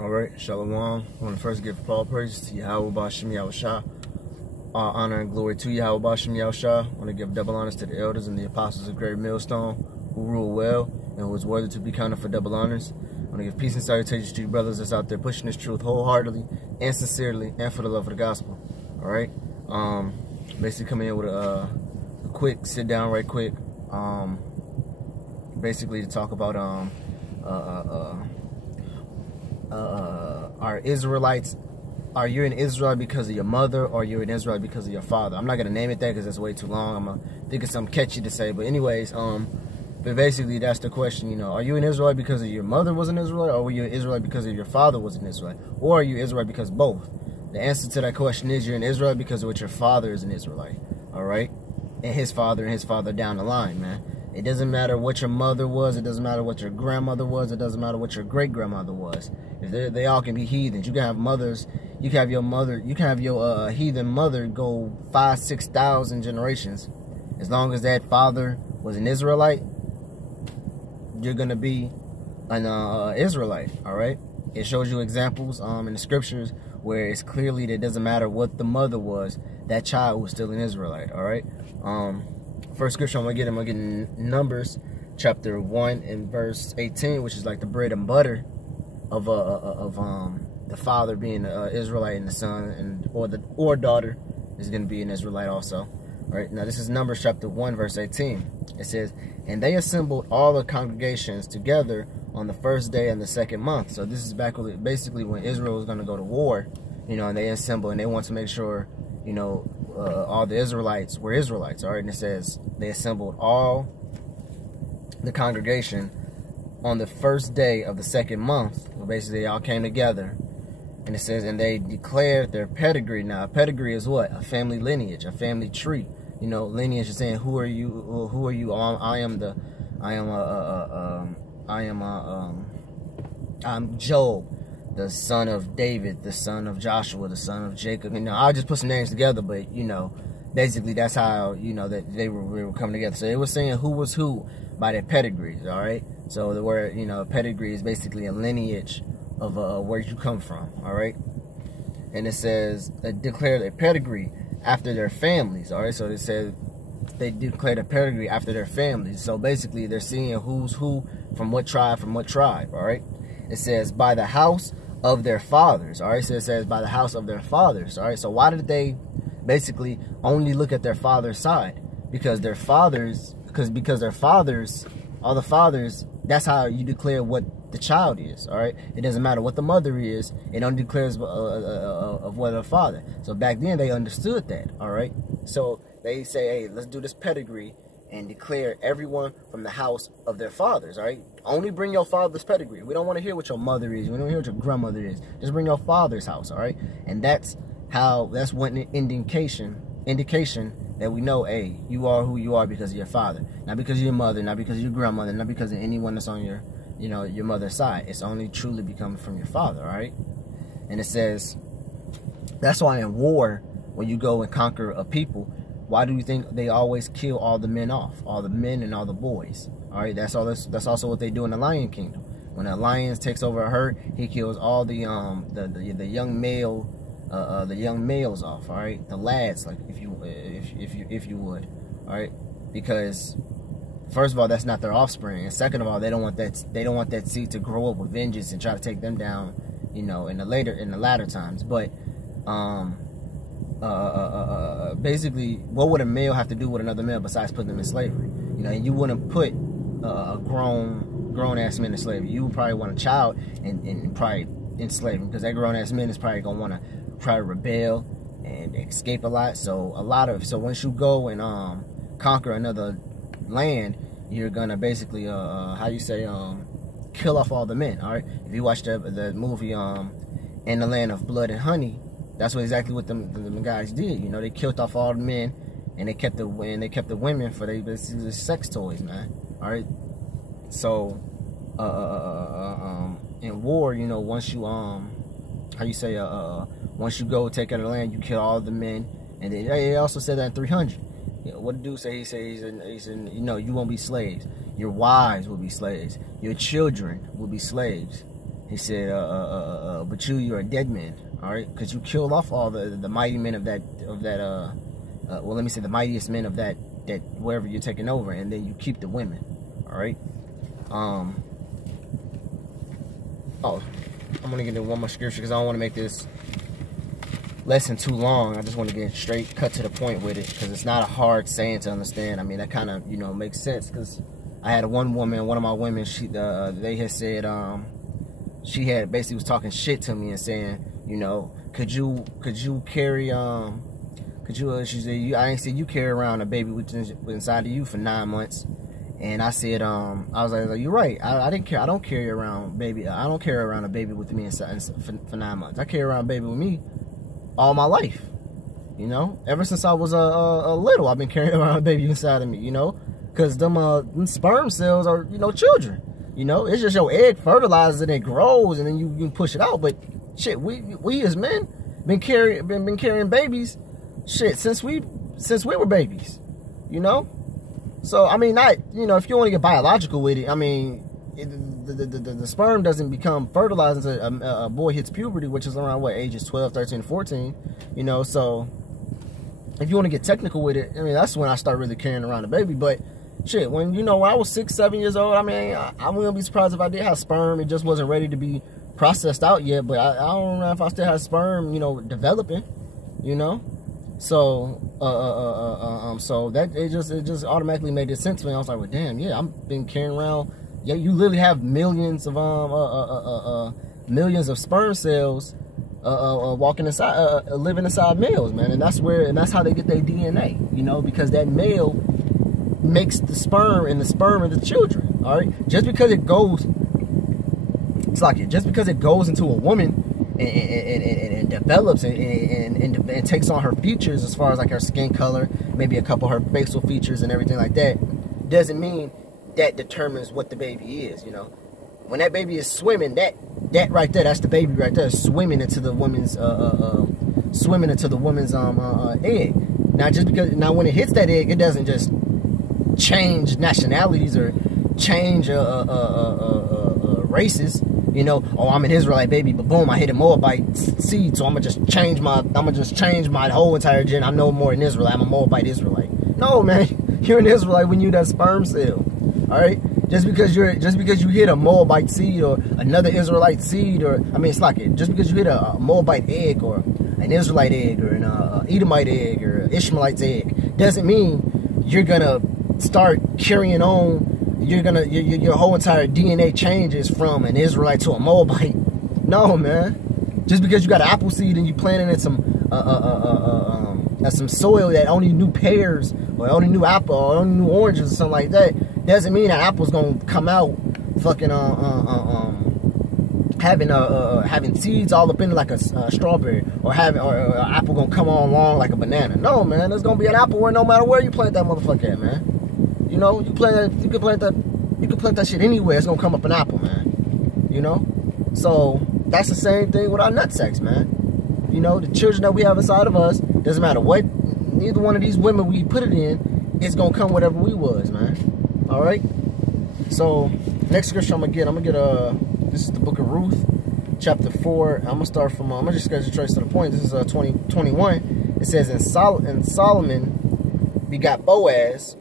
Alright, Shalom. I want to first give all praise to Yahweh Bashem Yahushua. All honor and glory to Yahweh Bashem Yahushua. I want to give double honors to the elders and the apostles of Great Millstone who rule well and who is worthy to be counted for double honors. I want to give peace and salutations to you brothers that's out there pushing this truth wholeheartedly and sincerely and for the love of the gospel. Alright, basically coming in with a quick sit down right quick, basically to talk about are Israelites, are you an Israelite because of your mother, or you're an Israelite because of your father? I'm not gonna name it that because it's way too long. I'm gonna think of something catchy to say, but anyways, but basically that's the question. You know, are you an Israelite because of your mother was an Israelite, or were you an Israelite because of your father was an Israelite, or are you Israelite because both? The answer to that question is you're an Israelite because of what your father is an Israelite. All right, and his father down the line, man. It doesn't matter what your mother was. It doesn't matter what your grandmother was. It doesn't matter what your great-grandmother was. If they all can be heathens. You can have mothers. You can have your mother. You can have your heathen mother go 5,000 to 6,000 generations. As long as that father was an Israelite, you're gonna be an Israelite. All right. It shows you examples in the scriptures where it's clearly that it doesn't matter what the mother was. That child was still an Israelite. All right. First scripture I'm gonna get in Numbers chapter 1 and verse 18, which is like the bread and butter of the father being an Israelite and the son or daughter is gonna be an Israelite also. All right, now this is Numbers chapter 1 verse 18. It says, and they assembled all the congregations together on the first day in the second month. So this is basically when Israel was gonna go to war, you know, and they assemble and they want to make sure, you know, all the Israelites were Israelites. All right, and it says they assembled all the congregation on the first day of the second month. Well, basically, they all came together, and it says, and they declared their pedigree. Now, a pedigree is what? A family lineage, a family tree. You know, lineage is saying, who are you? Who are you? I'm Job, the son of David, the son of Joshua, the son of Jacob. You know, I'll just put some names together, but, you know, basically that's how, you know, that they were coming together. So it was saying who was who by their pedigrees, all right? So the word, you know, pedigree is basically a lineage of where you come from, all right? And it says, declared a pedigree after their families, all right? So it says they declared a pedigree after their families. So basically they're seeing who's who from what tribe, all right? It says by the house of their fathers, all right? So it says by the house of their fathers, all right? So why did they basically only look at their father's side? Because their fathers, because their fathers, all the fathers, that's how you declare what the child is, all right? It doesn't matter what the mother is, it only declares of what a father. So back then they understood that, all right? So they say, hey, let's do this pedigree and declare everyone from the house of their fathers, all right? Only bring your father's pedigree. We don't want to hear what your mother is. We don't hear what your grandmother is. Just bring your father's house, all right? And that's one indication that we know, hey, you are who you are because of your father. Not because of your mother, not because of your grandmother, not because of anyone that's on your, you know, your mother's side. It's only truly becoming from your father, all right? And it says, that's why in war, when you go and conquer a people, why do you think they always kill all the men off? All the men and all the boys. All right, that's also what they do in the Lion Kingdom. When a lion takes over a herd, he kills all the young males off. All right, the lads, like if you would, all right, because first of all, that's not their offspring, and second of all, they don't want that seed to grow up with vengeance and try to take them down, you know, in the latter times. But basically, what would a male have to do with another male besides putting them in slavery? You know, and you wouldn't put a grown ass man in slavery. You would probably want a child and probably enslave him, because that grown ass man is probably gonna want to try to rebel and escape a lot. So once you go and conquer another land, you're gonna basically kill off all the men. All right. If you watch the movie In the Land of Blood and Honey, that's exactly what the guys did. You know, they killed off all the men, and they kept the women for they basically sex toys, man. All right. So in war, you know, once you once you go take out the land, you kill all the men, and they also said that in 300. You know, what the dude say? He said, you know, you won't be slaves. Your wives will be slaves. Your children will be slaves. He said, but you're a dead man, all right? Because you killed off all the mighty men of that, well, let me say the mightiest men of that wherever you're taking over, and then you keep the women, all right? Oh, I'm gonna get into one more scripture because I don't want to make this lesson too long. I just want to get straight, cut to the point with it, because it's not a hard saying to understand. I mean, that kind of, you know, makes sense, because I had one of my women, they had said, she had basically was talking shit to me and saying, you know, could you carry, she said, I ain't seen you carry around a baby with inside of you for 9 months. And I said, I was like, you're right. I didn't care. I don't carry around baby. I don't carry around a baby with me inside for 9 months. I carry around a baby with me all my life. You know, ever since I was a little, I've been carrying around a baby inside of me. You know, because them sperm cells are, you know, children. You know, it's just your egg fertilizes and it grows, and then you can push it out. But shit, we as men been carrying babies, shit, since we were babies. You know. So, I mean, not, you know, if you want to get biological with it, I mean, the sperm doesn't become fertilized until a boy hits puberty, which is around, what, ages 12, 13, 14, you know, so if you want to get technical with it, I mean, that's when I start really carrying around a baby. But, shit, when, you know, when I was 6, 7 years old, I mean, I wouldn't be surprised if I did have sperm. It just wasn't ready to be processed out yet, but I don't know if I still have sperm, you know, developing, you know. So, so that it just automatically made sense to me. I was like, well, damn, yeah, I've been carrying around. Yeah, you literally have millions of sperm cells, walking inside, living inside males, man, and that's how they get their DNA, you know, because that male makes the sperm, and the sperm are the children. All right, just because it goes into a woman. And develops and takes on her features as far as like her skin color, maybe a couple of her facial features and everything like that, doesn't mean that determines what the baby is. You know, when that baby is swimming, that right there, that's the baby right there, swimming into the woman's egg. Now when it hits that egg, it doesn't just change nationalities or change races. You know, oh, I'm an Israelite baby, but boom, I hit a Moabite seed, so I'm gonna just change my whole entire gen. I'm no more an Israelite. I'm a Moabite Israelite. No, man, you're an Israelite when you're that sperm cell. All right, just because you hit a Moabite seed or another Israelite seed, or I mean, it's like it. Just because you hit a Moabite egg or an Israelite egg or an Edomite egg or an Ishmaelite's egg, doesn't mean you're gonna start carrying on. Your whole entire DNA changes from an Israelite to a Moabite. No, man. Just because you got an apple seed and you planted in some soil that only knew pears or only knew apple or only knew oranges or something like that, doesn't mean that apple's gonna come out fucking having seeds all up in it like a strawberry, or apple gonna come on long like a banana. No, man. There's gonna be an apple where no matter where you plant that motherfucker at, man. You know, you can plant that shit anywhere. It's gonna come up an apple, man. You know, so that's the same thing with our nutsacks, man. You know, the children that we have inside of us, doesn't matter what, neither one of these women we put it in, it's gonna come whatever we was, man. All right. So next scripture I'm gonna get this is the book of Ruth, chapter 4. I'm gonna start from I'm gonna just get straight to the point. This is 21. It says, and Solomon begot Boaz.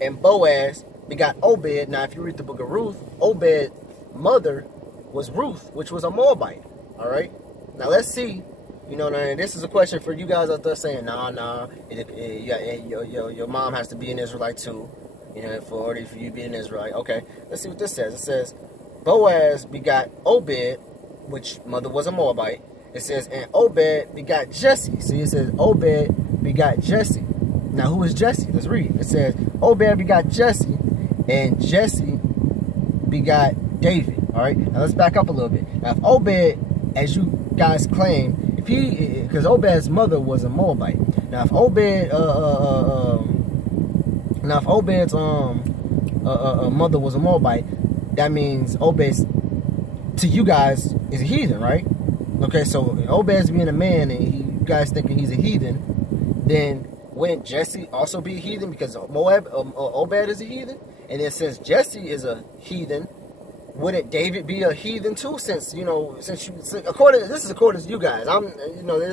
And Boaz begot Obed. Now, if you read the book of Ruth, Obed's mother was Ruth, which was a Moabite. All right. Now, let's see. You know, now, this is a question for you guys out there saying, nah, your mom has to be an Israelite too. You know, for you to be an Israelite. Okay. Let's see what this says. It says, Boaz begot Obed, which mother was a Moabite. It says, and Obed begot Jesse. See, it says Obed begot Jesse. Now, who is Jesse? Let's read. It says, Obed begot Jesse, and Jesse begot David. All right. Now, let's back up a little bit. Now, if Obed, as you guys claim, because Obed's mother was a Moabite. Now, if Obed's mother was a Moabite, that means Obed's, to you guys, is a heathen, right? Okay, so Obed's being a man, and you guys thinking he's a heathen, then wouldn't Jesse also be a heathen because Obed is a heathen? And then since Jesse is a heathen, wouldn't David be a heathen too? Since according to you guys,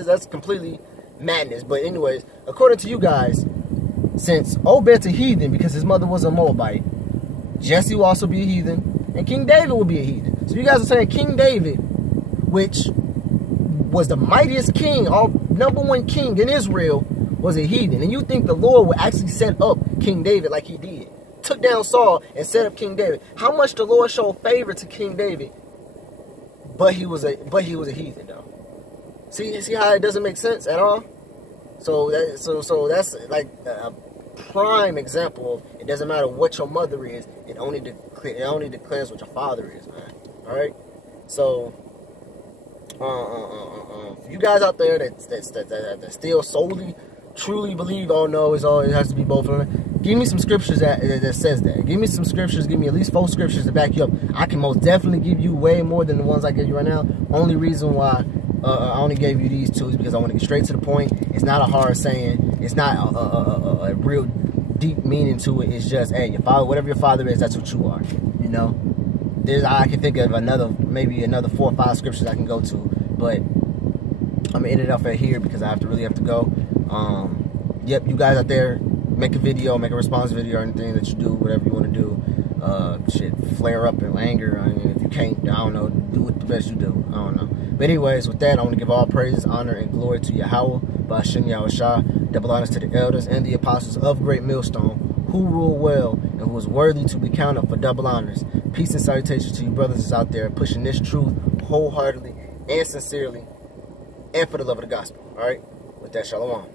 that's completely madness. But anyways, according to you guys, since Obed's a heathen because his mother was a Moabite, Jesse will also be a heathen, and King David will be a heathen. So you guys are saying King David, which was the mightiest king, #1 king in Israel, was a heathen. And you think the Lord would actually set up King David like he did? Took down Saul and set up King David. How much the Lord showed favor to King David, but he was a heathen though. See how it doesn't make sense at all? So that's like a prime example of it doesn't matter what your mother is, it only declares what your father is, man. All right. So you guys out there that still solely truly believe, oh no, it has to be both of them. Give me some scriptures that says that. Give me some scriptures. Give me at least 4 scriptures to back you up. I can most definitely give you way more than the ones I give you right now. Only reason why I only gave you these 2 is because I want to get straight to the point. It's not a hard saying. It's not a real deep meaning to it. It's just, hey, your father, whatever your father is, that's what you are. You know. I can think of maybe another 4 or 5 scriptures I can go to, but I'm gonna end it off right here because I really have to go. Yep, you guys out there, make a video, make a response video or anything that you do, whatever you want to do. Shit, flare up in anger. I mean, if you can't, I don't know, do what the best you do. I don't know. But anyways, with that, I want to give all praises, honor, and glory to Yahweh, Ba'ashem Yahushua, double honors to the elders and the apostles of Great Millstone, who rule well and who is worthy to be counted for double honors. Peace and salutations to you brothers out there pushing this truth wholeheartedly and sincerely and for the love of the gospel. All right? With that, shalom.